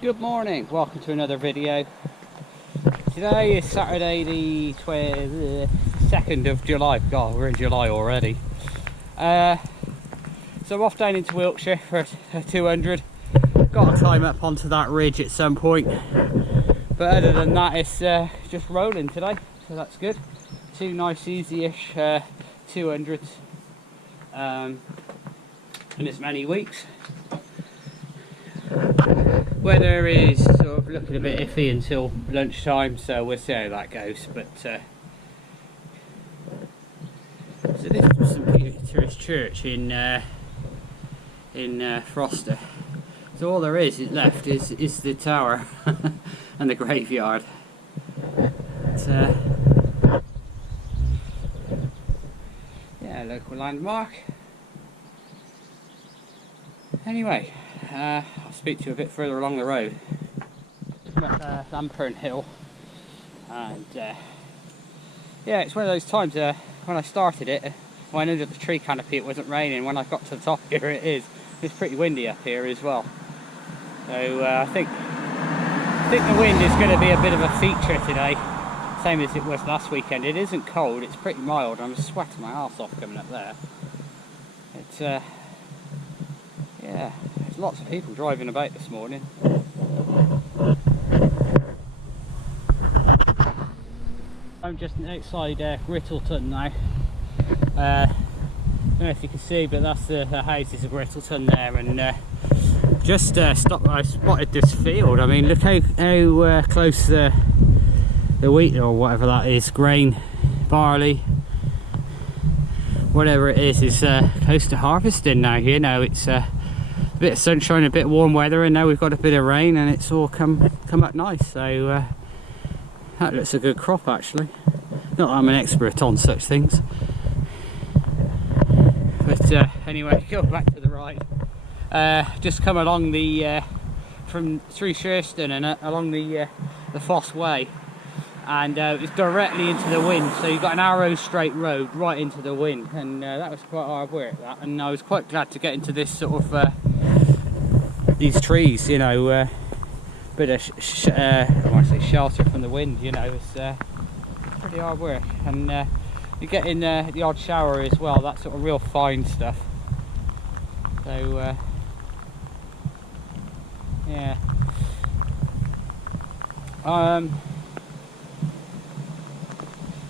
Good morning, welcome to another video. Today is Saturday the 2nd of July. God, we're in July already. So I'm off down into Wiltshire for a 200. Got to climb up onto that ridge at some point. But other than that, it's just rolling today, so that's good. Two nice easy-ish 200s in as many weeks. Weather is sort of looking a bit iffy until lunchtime, so we'll see how that goes. But so this was St Peter's Church in Froster. So all there is left is the tower and the graveyard. It's yeah, local landmark. Anyway, I'll speak to you a bit further along the road. I'm at Lampern Hill, and yeah, it's one of those times when I started it, when under the tree canopy it wasn't raining. When I got to the top here, it is. It's pretty windy up here as well. So I think the wind is going to be a bit of a feature today, same as it was last weekend. It isn't cold; it's pretty mild. I'm sweating my arse off coming up there. It's yeah, there's lots of people driving about this morning. I'm just outside Grittleton now. I don't know if you can see, but that's the houses of Grittleton there, and just stopped. I spotted this field. I mean, look how close the wheat or whatever that is, grain, barley, whatever it is close to harvesting now. You know, it's a bit of sunshine, a bit of warm weather, and now we've got a bit of rain, and it's all come up nice. So that looks a good crop, actually. Not that I'm an expert on such things, but anyway, go back to the ride. Just come along the through Shurston and along the Foss Way, and it's directly into the wind. So you've got an arrow straight road right into the wind, and that was quite hard work. That, and I was quite glad to get into this sort of these trees, you know, bit of I want to say shelter from the wind. You know, it's pretty hard work, and you get in the odd shower as well. That sort of real fine stuff. So yeah,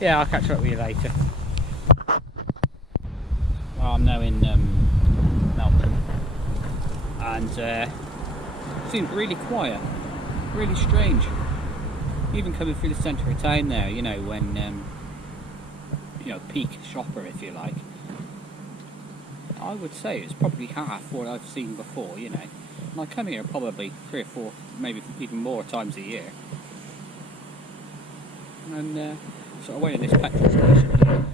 yeah, I'll catch up with you later. Well, I'm now in Melbourne, and it seems really quiet, really strange. Even coming through the centre of town there, you know, when you know, peak shopper, if you like, I would say it's probably half what I've seen before. You know, and I come here probably 3 or 4, maybe even more times a year. And so I went in this petrol station here,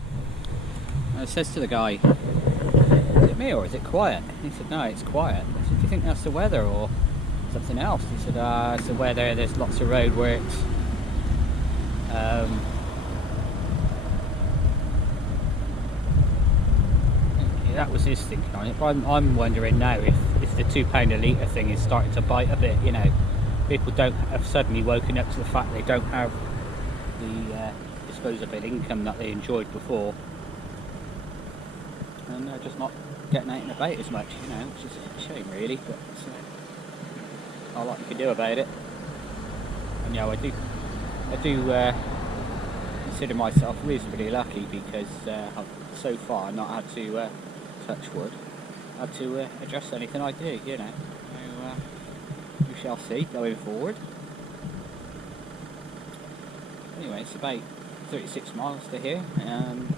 and it says to the guy, "Is it me or is it quiet?" He said, "No, it's quiet." I said, "Do you think that's the weather or something else?" He said, "It's the weather, there's lots of roadworks." That was his thinking on it, but I'm wondering now if the £2 a litre thing is starting to bite a bit. You know, people have suddenly woken up to the fact they don't have the disposable income that they enjoyed before, and they're just not getting out and about as much, you know, which is a shame really, but not a lot you can do about it. And yeah, I do consider myself reasonably lucky, because I've so far not had to touch wood, had to adjust anything I do, you know. So we shall see going forward. Anyway, it's about 36 miles to here.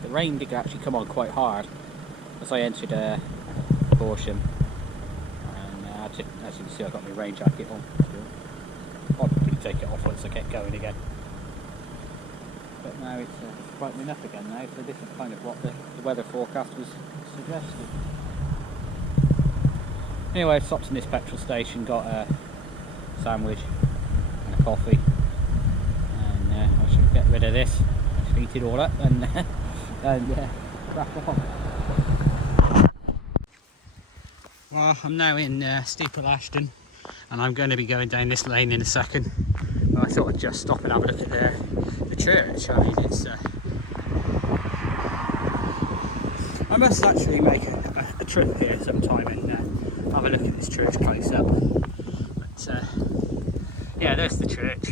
The rain did actually come on quite hard as I entered a portion, and as you can see, I got my rain jacket on still. I'll probably take it off once I get going again. But now it's brightening up again now, so this is kind of what the weather forecast was suggesting. Anyway, I stopped in this petrol station, got a sandwich and a coffee, and I should get rid of this, just heat it all up and crack on. Well, I'm now in Steeple Ashton, and I'm going to be going down this lane in a second. But I thought I'd just stop and have a look at the church. I mean, it's I must actually make a trip here sometime and have a look at this church close up. But yeah, there's the church.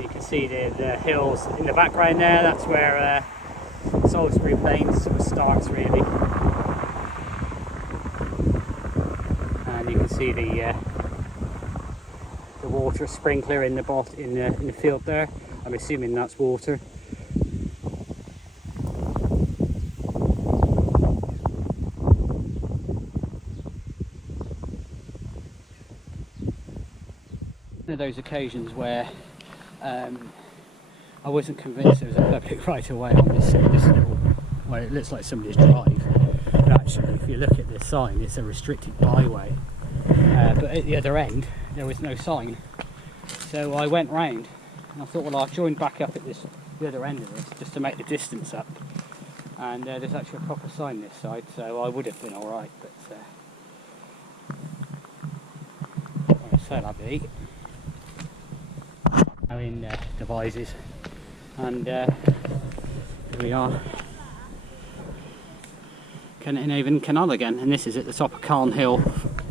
You can see the hills in the background there. That's where Salisbury Plains sort of starts, really. And you can see the water sprinkler in the field there. I'm assuming that's water. One of those occasions where I wasn't convinced there was a public right of way on this little, well, it looks like somebody's drive, but actually if you look at the sign it's a restricted byway, but at the other end there was no sign, so I went round and I thought, well, I'll join back up at the other end of this just to make the distance up, and there's actually a proper sign this side, so I would have been alright, but so lovely. Now in Devizes, and here we are, Kenhaven Canal again, and this is at the top of Carn Hill,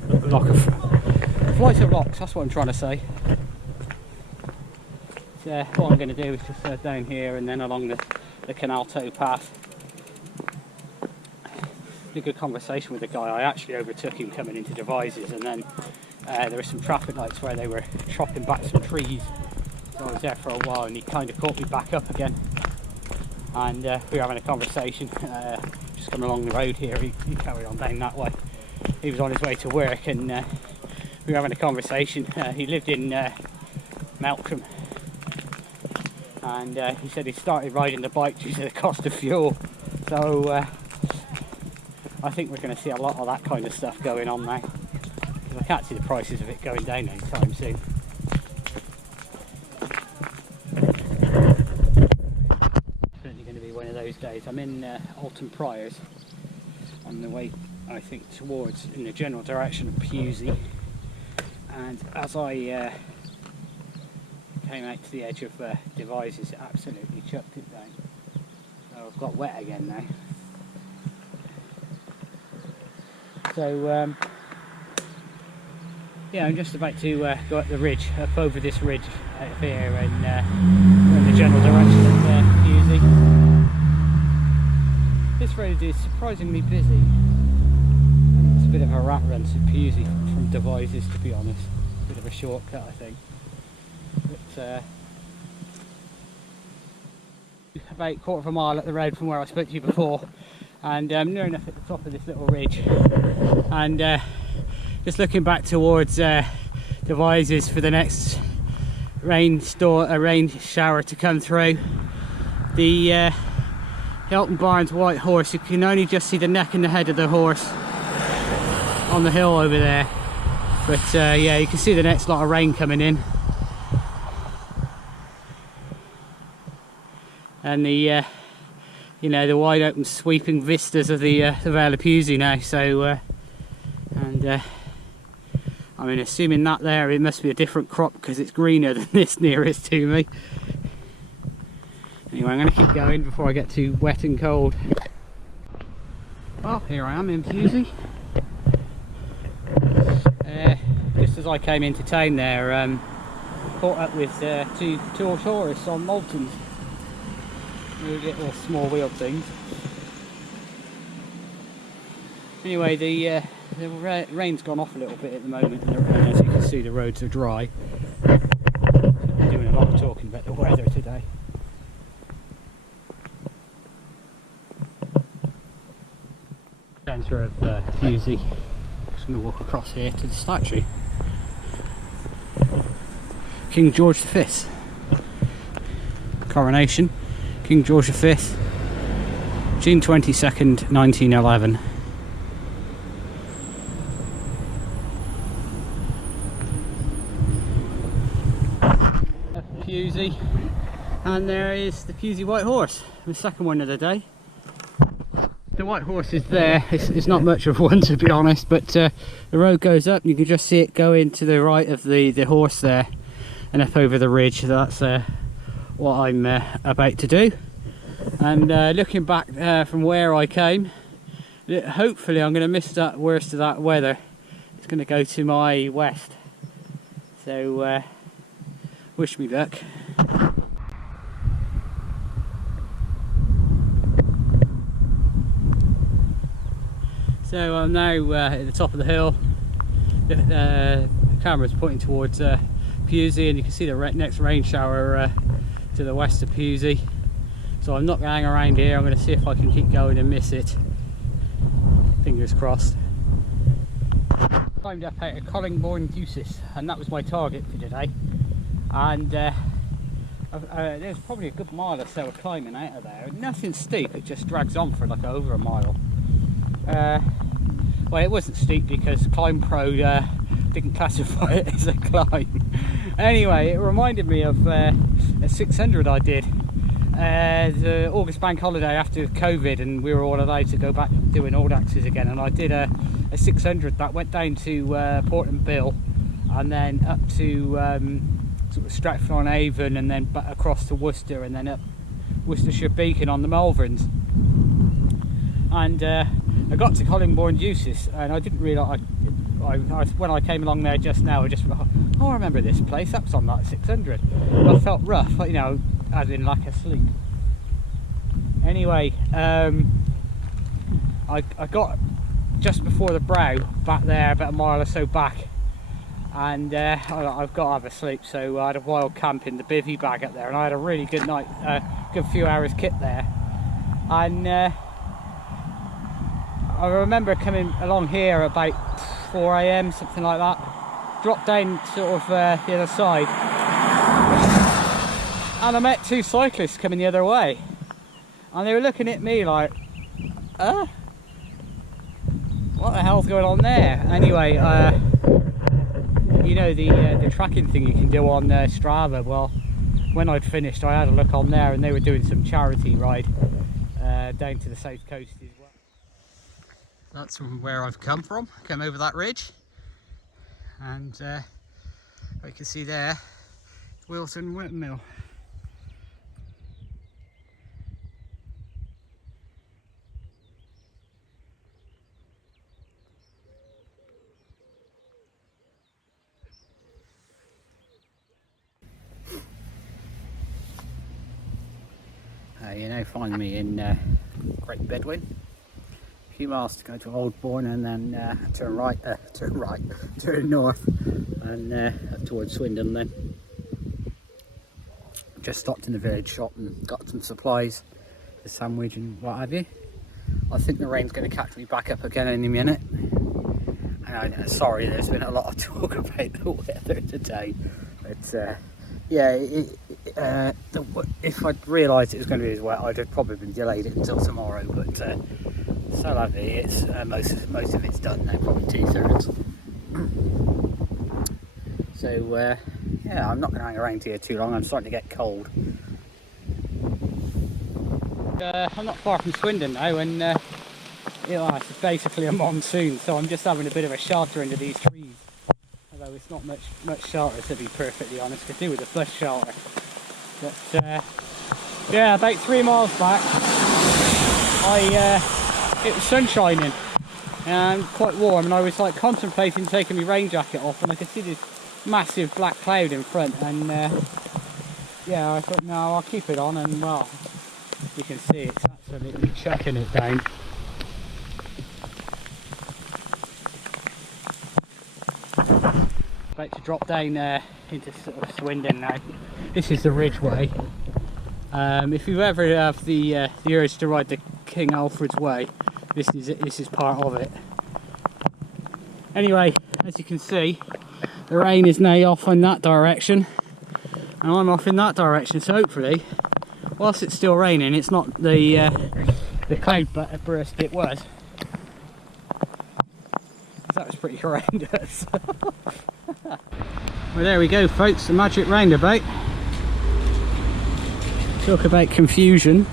like a flight of rocks, that's what I'm trying to say. What I'm going to do is just down here and then along the canal towpath. Had a good conversation with the guy. I actually overtook him coming into Devizes, and then there were some traffic lights where they were chopping back some trees. So I was there for a while and he kind of caught me back up again, and we were having a conversation just coming along the road here. He carried on down that way. He was on his way to work, and we were having a conversation. He lived in Melksham, and he said he started riding the bike due to the cost of fuel, so I think we're going to see a lot of that kind of stuff going on now, because I can't see the prices of it going down anytime soon. One of those days. I'm in Alton Priors on the way, I think, towards in the general direction of Pusey, and as I came out to the edge of Devizes, it absolutely chucked it down, so I've got wet again now. So yeah, I'm just about to go up the ridge, up over this ridge out here, and go in the general direction of Pusey. This road is surprisingly busy. It's a bit of a rat run to Pusey from Devizes, to be honest. A bit of a shortcut, I think. But about a quarter of a mile up the road from where I spoke to you before, and near enough at the top of this little ridge. And just looking back towards Devizes for the next rain shower to come through. The Elton Barnes White Horse, you can only just see the neck and the head of the horse on the hill over there, but yeah, you can see the next lot of rain coming in, and the you know, the wide open sweeping vistas of the Vale of Pusey now. So and I mean, assuming that there, it must be a different crop because it's greener than this nearest to me. Anyway, I'm going to keep going before I get too wet and cold. Well, here I am in Pusey. Just as I came into town there, caught up with two tourists on Maltons. Little small wheeled things. Anyway, the rain's gone off a little bit at the moment, and as you can see, the roads are dry. I'm doing a lot of talking about the weather today. Centre of Pusey. Just going to walk across here to the statue. King George V. Coronation. King George V. June 22nd, 1911. Pusey. And there is the Pusey White Horse, the second one of the day. The white horse is there. It's not much of one, to be honest, but the road goes up and you can just see it go into the right of the horse there and up over the ridge. So that's what I'm about to do. And looking back from where I came, hopefully I'm going to miss that worst of that weather. It's going to go to my west. So wish me luck. So I'm now at the top of the hill. The camera's pointing towards Pusey, and you can see the next rain shower to the west of Pusey. So I'm not going to hang around here. I'm going to see if I can keep going and miss it. Fingers crossed. Climbed up out of Collingbourne Ducis, and that was my target for today. And there's probably a good mile or so of climbing out of there. Nothing steep, it just drags on for like over a mile. Well, it wasn't steep because Climb Pro didn't classify it as a climb. Anyway, it reminded me of a 600 I did the August bank holiday after COVID, and we were all allowed to go back doing Audaxes again, and I did a 600 that went down to Portland Bill and then up to sort of Stratford-on-Avon, and then back across to Worcester, and then up Worcestershire Beacon on the Malverns. And I got to Collingbourne Ducis, and I didn't realise, when I came along there just now, I just thought, oh, I remember this place, that was on that 600. I felt rough, you know, as in lack of sleep. Anyway, I got just before the brow, back there, about a mile or so back, and I've got to have a sleep, so I had a wild camp in the bivvy bag up there, and I had a really good night, good few hours kit there. And I remember coming along here about 4 AM, something like that, dropped down sort of the other side, and I met two cyclists coming the other way, and they were looking at me like, what the hell's going on there? Anyway, you know, the tracking thing you can do on Strava. Well, when I'd finished, I had a look on there, and they were doing some charity ride down to the south coast as well. That's from where I've come from. Come over that ridge, and you can see there, Wiltshire Mill. You now find me in Great Bedwin. A few miles to go to Oldbourne, and then turn north, and up towards Swindon. Then just stopped in the village shop and got some supplies, a sandwich and what have you. I think the rain's going to catch me back up again in a minute. And sorry, there's been a lot of talk about the weather today, but yeah, if I'd realised it was going to be as wet, I'd have probably delayed it until tomorrow, but so la vie, it's most of it's done now, probably 2/3. So yeah, I'm not going to hang around here too long. I'm starting to get cold. I'm not far from Swindon now, and you know, it's basically a monsoon, so I'm just having a bit of a shelter under these trees. Although it's not much shelter, to be perfectly honest, to do with the bush shelter. But yeah, about 3 miles back, it was sun shining and quite warm, and I was like contemplating taking my rain jacket off, and I could see this massive black cloud in front, and yeah, I thought, no, I'll keep it on, and well, you can see it's absolutely chucking it down. About to drop down into sort of Swindon now. This is the Ridgeway. If you ever have the urge to ride the King Alfred's Way, this is it. This is part of it. Anyway, as you can see, the rain is now off in that direction, and I'm off in that direction. So hopefully, whilst it's still raining, it's not the cloud burst it was. That was pretty horrendous. Well, there we go, folks, the magic roundabout. Talk about confusion.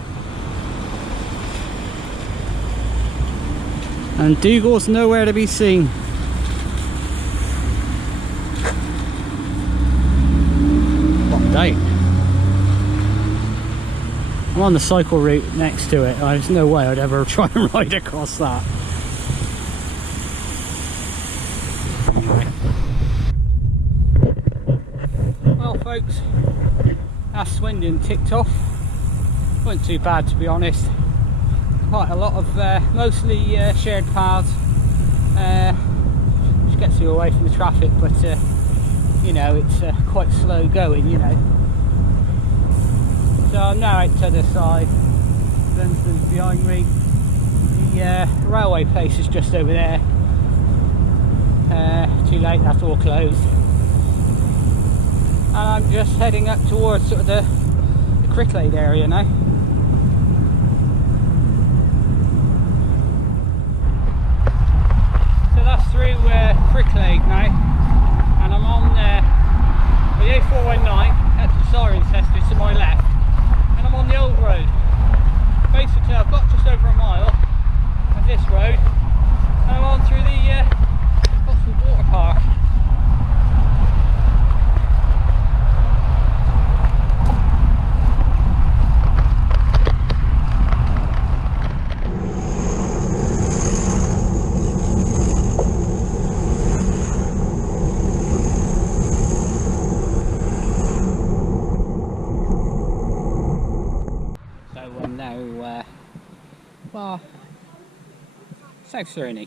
And Dougal's nowhere to be seen. What a day. I'm on the cycle route next to it. There's no way I'd ever try and ride across that. Anyway. Well folks, that's Swindon ticked off. Wasn't too bad, to be honest. Quite a lot of mostly shared paths, which gets you away from the traffic, but you know, it's quite slow going, you know. So I'm now out to the other side. Dunston's behind me. The railway place is just over there. Too late, that's all closed. And I'm just heading up towards sort of the Cricklade area now. So that's through Cricklade now, and I'm on the A419 at the Cirencester to my left, and I'm on the old road. Basically I've got just over a mile of this road, and I'm on through the Water Park. Well, South Surney.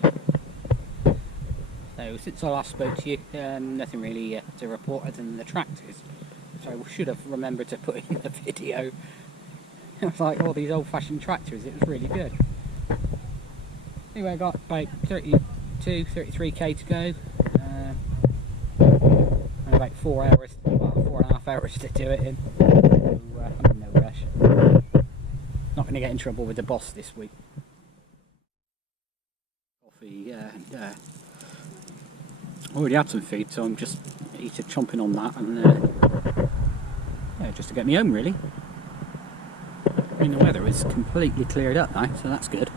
So since I last spoke to you, nothing really to report other than the tractors. So I should have remembered to put in the video. It was like all these old-fashioned tractors. It was really good. Anyway, I got about 33k to go. And about 4 hours, well, 4.5 hours to do it in. So I'm in no rush. Not going to get in trouble with the boss this week. Coffee, already had some food, so I'm just chomping on that, and yeah, just to get me home really. I mean, the weather is completely cleared up now, so that's good.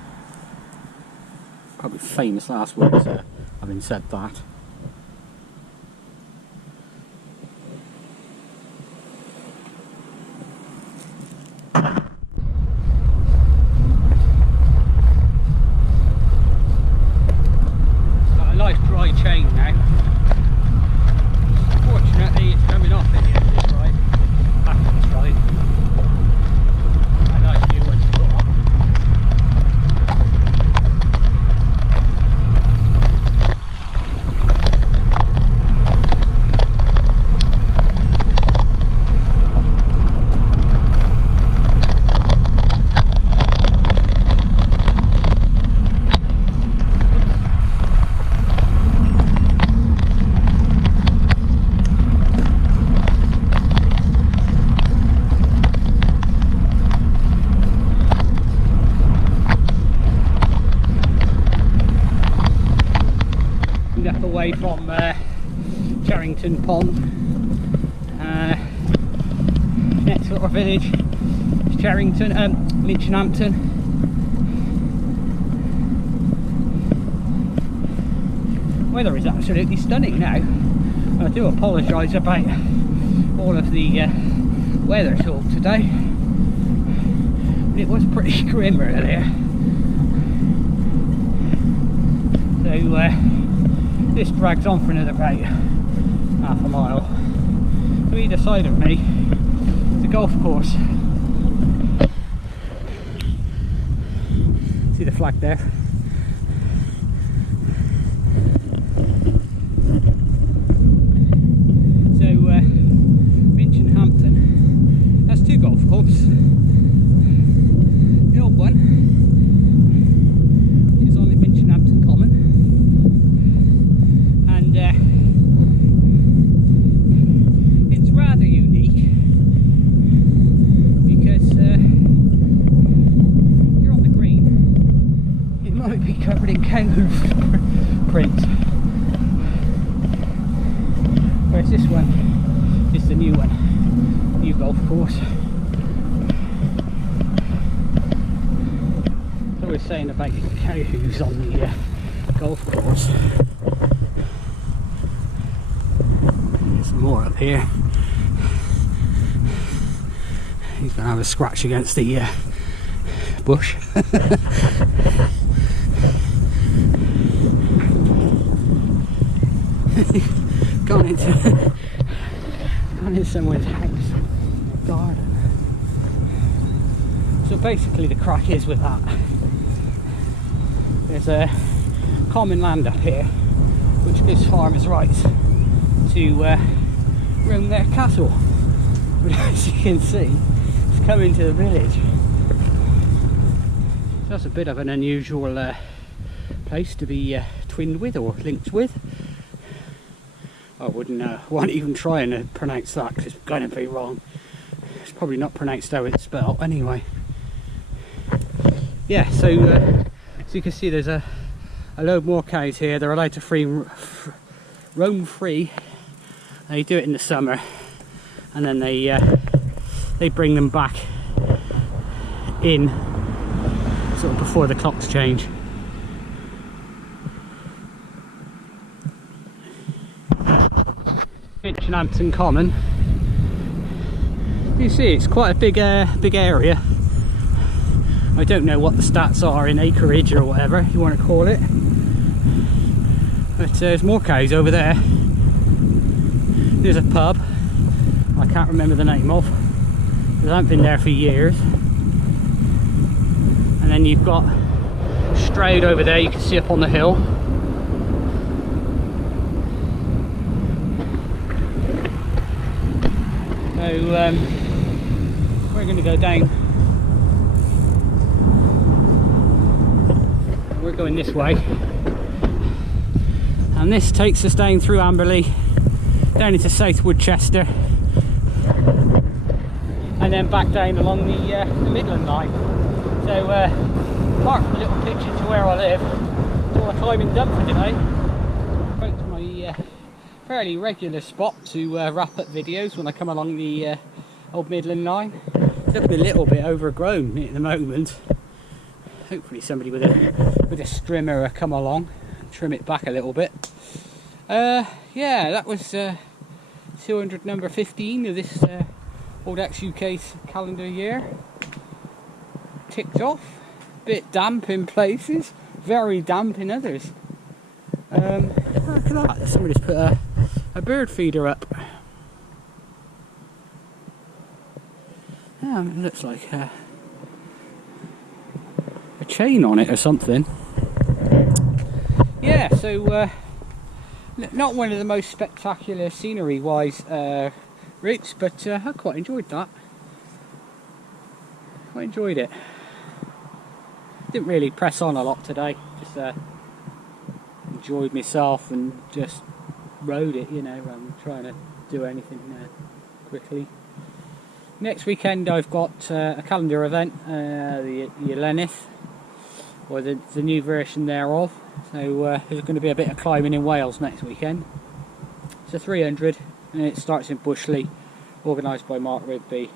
Probably famous last week, so having said that. Away from Charrington Pond. Next little village is Charrington, Minchinhampton. Weather is absolutely stunning now. I do apologise about all of the weather talk today, but it was pretty grim earlier. So this drags on for another about half a mile. To either side of me is a golf course. See the flag there? So Minchinhampton has two golf courses. The old one, which is on the Minchinhampton Common, and it's rather unique because you're on the green, it might be covered in cow hoof print, whereas this one is the new one, new golf course. So we're saying about cow hooves on the golf course. There's some more up here. He's going to have a scratch against the bush. gone into someone's house, garden. So basically the crack is with that, there's a common land up here which gives farmers rights to roam their cattle, but as you can see it's coming to the village. So that's a bit of an unusual place to be twinned with or linked with. I wouldn't want even trying to pronounce that because it's going to be wrong. It's probably not pronounced how it's spelled anyway. Yeah, so you can see there's a load more cows here. They're allowed to roam free. They do it in the summer, and then they bring them back in sort of before the clocks change. Hampton Common. You see, it's quite a big area. I don't know what the stats are in acreage or whatever you want to call it, but there's more cows over there. There's a pub I can't remember the name of because I haven't been there for years. And then you've got Stroud over there, you can see up on the hill. So we're going to go down. We're going this way, and this takes us down through Amberley, down into South Woodchester, and then back down along the Midland line. So apart from a little pitch into where I live, it's all a climbing done for today. Back to my fairly regular spot to wrap up videos when I come along the old Midland line. It's looking a little bit overgrown at the moment. Hopefully somebody with a strimmer will come along and trim it back a little bit. Yeah, that was 200 number 15 of this Audax UK's calendar year. Ticked off. Bit damp in places, very damp in others. Somebody's put a bird feeder up. Yeah, it looks like a chain on it or something. Yeah, so not one of the most spectacular scenery wise routes, but I quite enjoyed that. Quite enjoyed it. Didn't really press on a lot today, just enjoyed myself and just rode it, you know, rather than trying to do anything quickly. Next weekend I've got a calendar event, the Lenith, or the new version thereof. So there's going to be a bit of climbing in Wales next weekend. It's a 300 and it starts in Bushley, organised by Mark Rigby.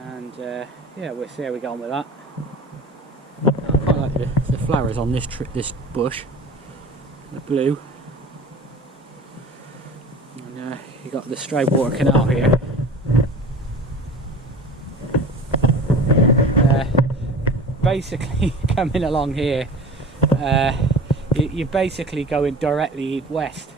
And yeah, we'll see how we get on with that. I quite like the flowers on this bush, the blue. And you got the Stroudwater Canal here. Basically coming along here, you're basically going directly west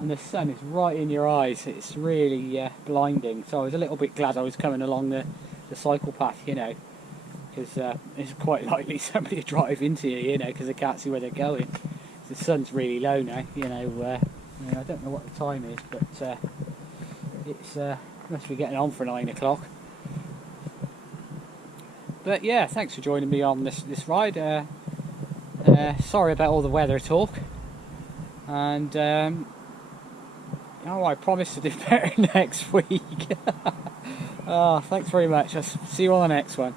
and the sun is right in your eyes. It's really blinding, so I was a little bit glad I was coming along the cycle path, you know, because it's quite likely somebody to drive into you know, because they can't see where they're going. The sun's really low now, you know, I don't know what the time is, but it's must be getting on for 9 o'clock. But yeah, thanks for joining me on this ride. Sorry about all the weather talk, and I promise to do better next week. Oh, thanks very much. I'll see you on the next one.